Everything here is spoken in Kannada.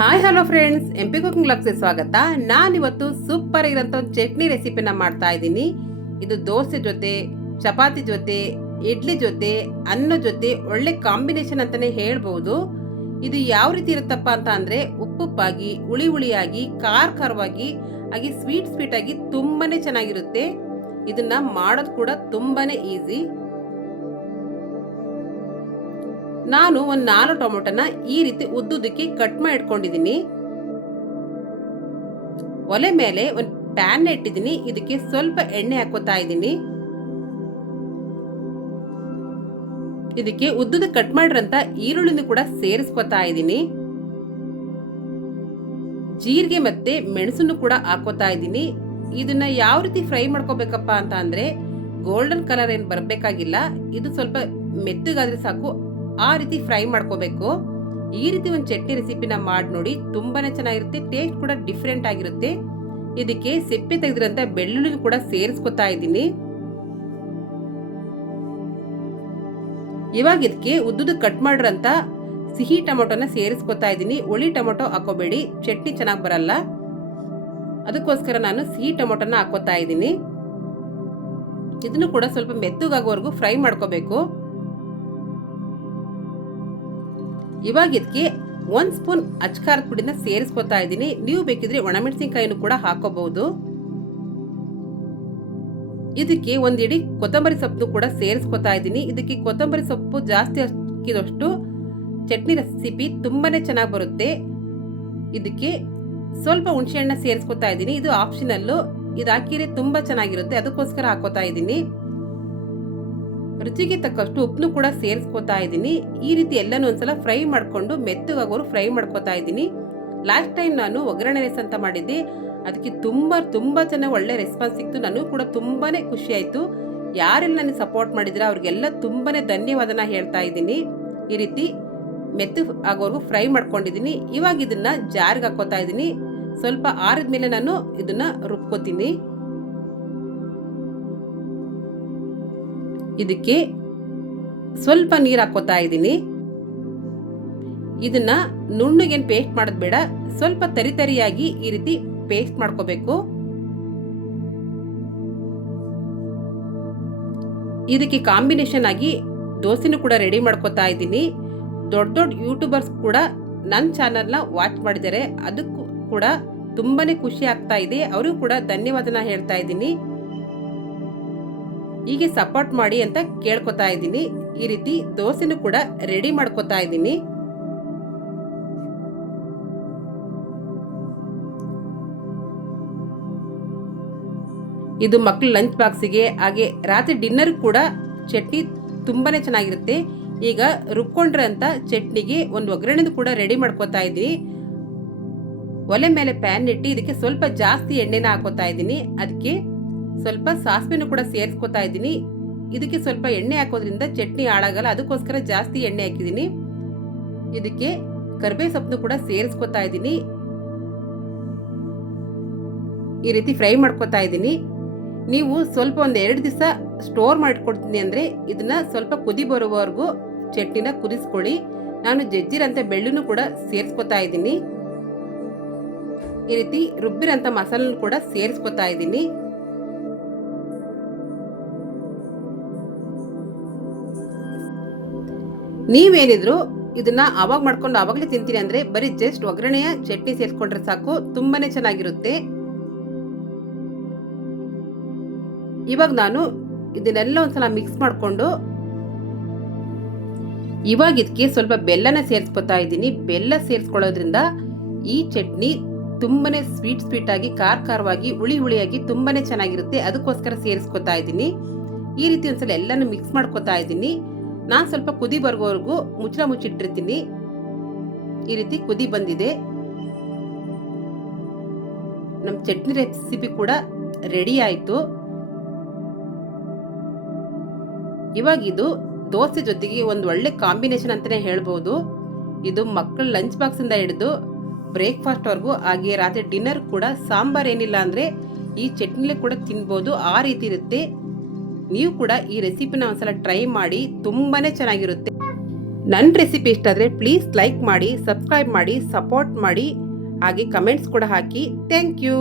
Hi hello friends, MP cooking ಬ್ಲಾಗ್ಸ್ಗೆ ಸ್ವಾಗತ. ನಾನಿವತ್ತು ಸೂಪರ್ ಆಗಿರೋಂಥ ಒಂದು ಚಟ್ನಿ ರೆಸಿಪಿನ ಮಾಡ್ತಾ ಇದ್ದೀನಿ. ಇದು ದೋಸೆ ಜೊತೆ, ಚಪಾತಿ ಜೊತೆ, ಇಡ್ಲಿ ಜೊತೆ, ಅನ್ನ ಜೊತೆ ಒಳ್ಳೆ ಕಾಂಬಿನೇಷನ್ ಅಂತಾನೆ ಹೇಳ್ಬೋದು. ಇದು ಯಾವ ರೀತಿ ಇರುತ್ತಪ್ಪ ಅಂತ ಅಂದರೆ ಉಪ್ಪುಪ್ಪಾಗಿ, ಹುಳಿ ಹುಳಿಯಾಗಿ, ಖಾರವಾಗಿ ಹಾಗೆ ಸ್ವೀಟ್ ಆಗಿ ತುಂಬಾನೇ ಚೆನ್ನಾಗಿರುತ್ತೆ. ಇದನ್ನ ಮಾಡೋದು ಕೂಡ ತುಂಬಾನೇ ಈಸಿ. ನಾನು ಒಂದು 4 ಟೊಮೊಟೊನ ಈ ರೀತಿ ಉದ್ದುದಕ್ಕೆ ಕಟ್ ಮಾಡಿ ಇಟ್ಕೊಂಡಿದ್ದೀನಿ. ಒಲೆ ಮೇಲೆ ಒಂದು ಪ್ಯಾನ್ ಇಟ್ಟಿದ್ದೀನಿ. ಇದಕ್ಕೆ ಸ್ವಲ್ಪ ಎಣ್ಣೆ ಹಾಕೋತಾ ಇದ್ದೀನಿ. ಇದಕ್ಕೆ ಉದ್ದುದ ಕಟ್ ಮಾಡಿರಂತ ಈರುಳ್ಳಿನೂ ಕೂಡ ಸೇರಿಸ್ಕೊತಾ ಇದ್ದೀನಿ. ಜೀರಿಗೆ ಮತ್ತೆ ಮೆಣಸನ್ನು ಕೂಡ ಹಾಕೋತಾ ಇದ್ದೀನಿ. ಇದನ್ನ ಯಾವ ರೀತಿ ಫ್ರೈ ಮಾಡ್ಕೋಬೇಕಪ್ಪ ಅಂತ ಅಂದ್ರೆ ಗೋಲ್ಡನ್ ಕಲರ್ ಏನು ಬರಬೇಕಾಗಿಲ್ಲ. ಇದು ಸ್ವಲ್ಪ ಮೆತ್ತಗಾದ್ರೆ ಸಾಕು, ಆ ರೀತಿ ಫ್ರೈ ಮಾಡ್ಕೋಬೇಕು. ಈ ರೀತಿ ಒಂದು ಚಟ್ನಿ ರೆಸಿಪಿನ ಮಾಡಿ ನೋಡಿ, ತುಂಬಾನೇ ಚೆನ್ನಾಗಿರುತ್ತೆ. ಟೇಸ್ಟ್ ಕೂಡ ಡಿಫ್ರೆಂಟ್ ಆಗಿರುತ್ತೆ. ಇದಕ್ಕೆ ಸಿಪ್ಪೆ ತೆಗೆದಿರಂತ ಬೆಳ್ಳುಳ್ಳಿ ಕೂಡ ಸೇರಿಸ್ಕೊತಾ ಇದ್ದೀನಿ. ಇವಾಗ ಇದಕ್ಕೆ ಉದ್ದುದ ಕಟ್ ಮಾಡಿರಂತ ಸಿಹಿ ಟೊಮೊಟೊನ ಸೇರಿಸ್ಕೊತಾ ಇದ್ದೀನಿ. ಹುಳಿ ಟೊಮೊಟೊ ಹಾಕೋಬೇಡಿ, ಚಟ್ನಿ ಚೆನ್ನಾಗಿ ಬರಲ್ಲ. ಅದಕ್ಕೋಸ್ಕರ ನಾನು ಸಿಹಿ ಟೊಮೊಟೊನ ಹಾಕೋತಾ ಇದ್ದೀನಿ. ಇದನ್ನು ಕೂಡ ಸ್ವಲ್ಪ ಮೆತ್ತಗಾಗೋವರೆಗೂ ಫ್ರೈ ಮಾಡ್ಕೋಬೇಕು. ಇವಾಗ ಇದಕ್ಕೆ 1 ಸ್ಪೂನ್ ಅಚ್ಕಾರದ ಪುಡಿನ ಸೇರಿಸ್ಕೊತಾ ಇದ್ದೀನಿ. ನೀವು ಬೇಕಿದ್ರೆ ಒಣಮೆಣಸಿನಕಾಯಿನೂ ಕೂಡ ಹಾಕೋಬಹುದು. ಇದಕ್ಕೆ ಒಂದಿಡಿ ಕೊತ್ತಂಬರಿ ಸೊಪ್ಪು ಕೂಡ ಸೇರಿಸ್ಕೊತಾ ಇದ್ದೀನಿ. ಇದಕ್ಕೆ ಕೊತ್ತಂಬರಿ ಸೊಪ್ಪು ಜಾಸ್ತಿ ಹಾಕಿದಷ್ಟು ಚಟ್ನಿ ರೆಸಿಪಿ ತುಂಬಾನೇ ಚೆನ್ನಾಗಿ ಬರುತ್ತೆ. ಇದಕ್ಕೆ ಸ್ವಲ್ಪ ಹುಣಸೆ ಹಣ್ಣು ಸೇರಿಸ್ಕೊತಾ ಇದ್ದೀನಿ. ಇದು ಆಪ್ಷನಲ್ಲು, ಇದು ಹಾಕಿದ್ರೆ ತುಂಬಾ ಚೆನ್ನಾಗಿರುತ್ತೆ, ಅದಕ್ಕೋಸ್ಕರ ಹಾಕೋತಾ ಇದ್ದೀನಿ. ರುಚಿಗೆ ತಕ್ಕಷ್ಟು ಉಪ್ಪನ್ನು ಕೂಡ ಸೇರಿಸ್ಕೊತಾ ಇದ್ದೀನಿ. ಈ ರೀತಿ ಎಲ್ಲನೂ ಒಂದ್ಸಲ ಫ್ರೈ ಮಾಡಿಕೊಂಡು ಮೆತ್ತಗಾಗೋರು ಫ್ರೈ ಮಾಡ್ಕೊತಾ ಇದ್ದೀನಿ. ಲಾಸ್ಟ್ ಟೈಮ್ ನಾನು ಒಗ್ಗರಣೆ ರೈಸ್ ಅಂತ ಮಾಡಿದ್ದೆ, ಅದಕ್ಕೆ ತುಂಬಾ ಚೆನ್ನಾಗಿ ಒಳ್ಳೆ ರೆಸ್ಪಾನ್ಸ್ ಸಿಕ್ತು. ನನಗೂ ಕೂಡ ತುಂಬಾನೇ ಖುಷಿ ಆಯಿತು. ಯಾರೆಲ್ಲ ನನಗೆ ಸಪೋರ್ಟ್ ಮಾಡಿದ್ರೆ ಅವ್ರಿಗೆಲ್ಲ ತುಂಬಾನೇ ಧನ್ಯವಾದನ ಹೇಳ್ತಾ ಇದ್ದೀನಿ. ಈ ರೀತಿ ಮೆತ್ತು ಆಗೋವರೆಗೂ ಫ್ರೈ ಮಾಡ್ಕೊಂಡಿದ್ದೀನಿ. ಇವಾಗ ಇದನ್ನ ಜಾರ್ಗೆ ಹಾಕೋತಾ ಇದ್ದೀನಿ. ಸ್ವಲ್ಪ ಆರಿದ ಮೇಲೆ ನಾನು ಇದನ್ನ ರುಬ್ಕೋತೀನಿ. ಇದಕ್ಕೆ ಸ್ವಲ್ಪ ನೀರು ಹಾಕೋತಾ ಇದ್ದೀನಿ. ಇದನ್ನ ನುಣ್ಣಗೇನು ಪೇಸ್ಟ್ ಮಾಡೋದು ಬೇಡ, ಸ್ವಲ್ಪ ತರಿಯಾಗಿ ಈ ರೀತಿ ಪೇಸ್ಟ್ ಮಾಡ್ಕೋಬೇಕು. ಇದಕ್ಕೆ ಕಾಂಬಿನೇಷನ್ ಆಗಿ ದೋಸೆನೂ ಕೂಡ ರೆಡಿ ಮಾಡ್ಕೋತಾ ಇದ್ದೀನಿ. ದೊಡ್ಡ ಯೂಟ್ಯೂಬರ್ಸ್ ಕೂಡ ನನ್ನ ಚಾನಲ್ನ ವಾಚ್ ಮಾಡಿದ್ದಾರೆ, ಅದಕ್ಕೂ ಕೂಡ ತುಂಬಾನೇ ಖುಷಿ ಆಗ್ತಾ ಇದೆ. ಅವರಿಗೂ ಕೂಡ ಧನ್ಯವಾದನ ಹೇಳ್ತಾ ಇದ್ದೀನಿ. ಹೀಗೆ ಸಪೋರ್ಟ್ ಮಾಡಿ ಅಂತ ಕೇಳ್ಕೊತಾ ಇದ್ದೀನಿ. ಈ ರೀತಿ ದೋಸೆನೂ ಕೂಡ ರೆಡಿ ಮಾಡ್ಕೋತಾ ಇದ್ದೀನಿ. ಇದು ಮಕ್ಕಳ ಲಂಚ್ ಬಾಕ್ಸಿಗೆ ಹಾಗೆ ರಾತ್ರಿ ಡಿನ್ನರ್ ಕೂಡ ಚಟ್ನಿ ತುಂಬಾನೇ ಚೆನ್ನಾಗಿರುತ್ತೆ. ಈಗ ರುಬ್ಕೊಂಡ್ರಂತ ಚಟ್ನಿಗೆ ಒಂದು ಒಗ್ಗರಣೆನೂ ಕೂಡ ರೆಡಿ ಮಾಡ್ಕೋತಾ ಇದ್ದೀನಿ. ಒಲೆ ಮೇಲೆ ಪ್ಯಾನ್ ಇಟ್ಟು ಇದಕ್ಕೆ ಸ್ವಲ್ಪ ಜಾಸ್ತಿ ಎಣ್ಣೆನ ಹಾಕೋತಾ ಇದ್ದೀನಿ. ಅದಕ್ಕೆ ಸ್ವಲ್ಪ ಸಾಸಿವೆನೂ ಕೂಡ ಸೇರಿಸ್ಕೊತಾ ಇದ್ದೀನಿ. ಇದಕ್ಕೆ ಸ್ವಲ್ಪ ಎಣ್ಣೆ ಹಾಕೋದ್ರಿಂದ ಚಟ್ನಿ ಹಾಳಾಗಲ್ಲ, ಅದಕ್ಕೋಸ್ಕರ ಜಾಸ್ತಿ ಎಣ್ಣೆ ಹಾಕಿದ್ದೀನಿ. ಇದಕ್ಕೆ ಕರಿಬೇವು ಸೊಪ್ಪನ್ನು ಕೂಡ ಸೇರಿಸ್ಕೊತಾ ಇದ್ದೀನಿ. ಈ ರೀತಿ ಫ್ರೈ ಮಾಡ್ಕೊತಾ ಇದ್ದೀನಿ. ನೀವು ಸ್ವಲ್ಪ ಒಂದು 2 ದಿವಸ ಸ್ಟೋರ್ ಮಾಡಿಟ್ಕೊಡ್ತೀನಿ ಅಂದರೆ ಇದನ್ನ ಸ್ವಲ್ಪ ಕುದಿ ಬರುವವರೆಗೂ ಚಟ್ನಿನ ಕುದಿಸ್ಕೊಳ್ಳಿ. ನಾನು ಜಜ್ಜಿರಂತ ಬೆಳ್ಳುನು ಕೂಡ ಸೇರಿಸ್ಕೊತಾ ಇದ್ದೀನಿ. ಈ ರೀತಿ ರುಬ್ಬಿರಂತ ಮಸಾಲನ್ನು ಕೂಡ ಸೇರಿಸ್ಕೊತಾ ಇದ್ದೀನಿ. ನೀವೇನಿದ್ರು ಇದನ್ನ ಆವಾಗ ಮಾಡ್ಕೊಂಡು ಆವಾಗಲೇ ತಿಂತೀನಿ ಅಂದ್ರೆ ಬರೀ ಜಸ್ಟ್ ಒಗ್ಗರಣೆಯ ಚಟ್ನಿ ಸೇರಿಸ್ಕೊಂಡ್ರೆ ಸಾಕು, ತುಂಬಾನೇ ಚೆನ್ನಾಗಿರುತ್ತೆ. ಇವಾಗ ನಾನು ಇದನ್ನೆಲ್ಲ ಒಂದ್ಸಲ ಮಿಕ್ಸ್ ಮಾಡಿಕೊಂಡು ಇವಾಗ ಇದಕ್ಕೆ ಸ್ವಲ್ಪ ಬೆಲ್ಲನ ಸೇರಿಸ್ಕೊತಾ ಇದ್ದೀನಿ. ಬೆಲ್ಲ ಸೇರಿಸ್ಕೊಳ್ಳೋದ್ರಿಂದ ಈ ಚಟ್ನಿ ತುಂಬಾನೇ ಸ್ವೀಟ್ ಆಗಿ, ಖಾರವಾಗಿ, ಹುಳಿಯಾಗಿ ತುಂಬಾನೇ ಚೆನ್ನಾಗಿರುತ್ತೆ. ಅದಕ್ಕೋಸ್ಕರ ಸೇರಿಸ್ಕೊತಾ ಇದ್ದೀನಿ. ಈ ರೀತಿ ಒಂದ್ಸಲ ಎಲ್ಲಾನು ಮಿಕ್ಸ್ ಮಾಡ್ಕೊತಾ ಇದ್ದೀನಿ. ನಾನು ಸ್ವಲ್ಪ ಕುದಿ ಬರೋವರೆಗೂ ಮುಚ್ಚಿಟ್ಟಿರ್ತೀನಿ. ಈ ರೀತಿ ಕುದಿ ಬಂದಿದೆ. ನಮ್ಮ ಚಟ್ನಿ ರೆಸಿಪಿ ಕೂಡ ರೆಡಿ ಆಯಿತು. ಇವಾಗ ಇದು ದೋಸೆ ಜೊತೆಗೆ ಒಂದು ಒಳ್ಳೆ ಕಾಂಬಿನೇಷನ್ ಅಂತಾನೆ ಹೇಳ್ಬೋದು. ಇದು ಮಕ್ಕಳ ಲಂಚ್ ಬಾಕ್ಸ್ ಇಂದ ಹಿಡಿದು ಬ್ರೇಕ್ಫಾಸ್ಟ್ ವರೆಗೂ ಹಾಗೆ ರಾತ್ರಿ ಡಿನ್ನರ್ ಕೂಡ ಸಾಂಬಾರ್ ಏನಿಲ್ಲ ಅಂದ್ರೆ ಈ ಚಟ್ನಿಲೆ ಕೂಡ ತಿನ್ಬೋದು, ಆ ರೀತಿ ಇರುತ್ತೆ. ನೀವು ಕೂಡ ಈ ರೆಸಿಪಿನ ಒಂದ್ಸಲ ಟ್ರೈ ಮಾಡಿ, ತುಂಬಾನೇ ಚೆನ್ನಾಗಿರುತ್ತೆ. ನನ್ನ ರೆಸಿಪಿ ಇಷ್ಟ ಆದರೆ ಪ್ಲೀಸ್ ಲೈಕ್ ಮಾಡಿ, ಸಬ್ಸ್ಕ್ರೈಬ್ ಮಾಡಿ, ಸಪೋರ್ಟ್ ಮಾಡಿ, ಹಾಗೆ ಕಮೆಂಟ್ಸ್ ಕೂಡ ಹಾಕಿ. Thank you.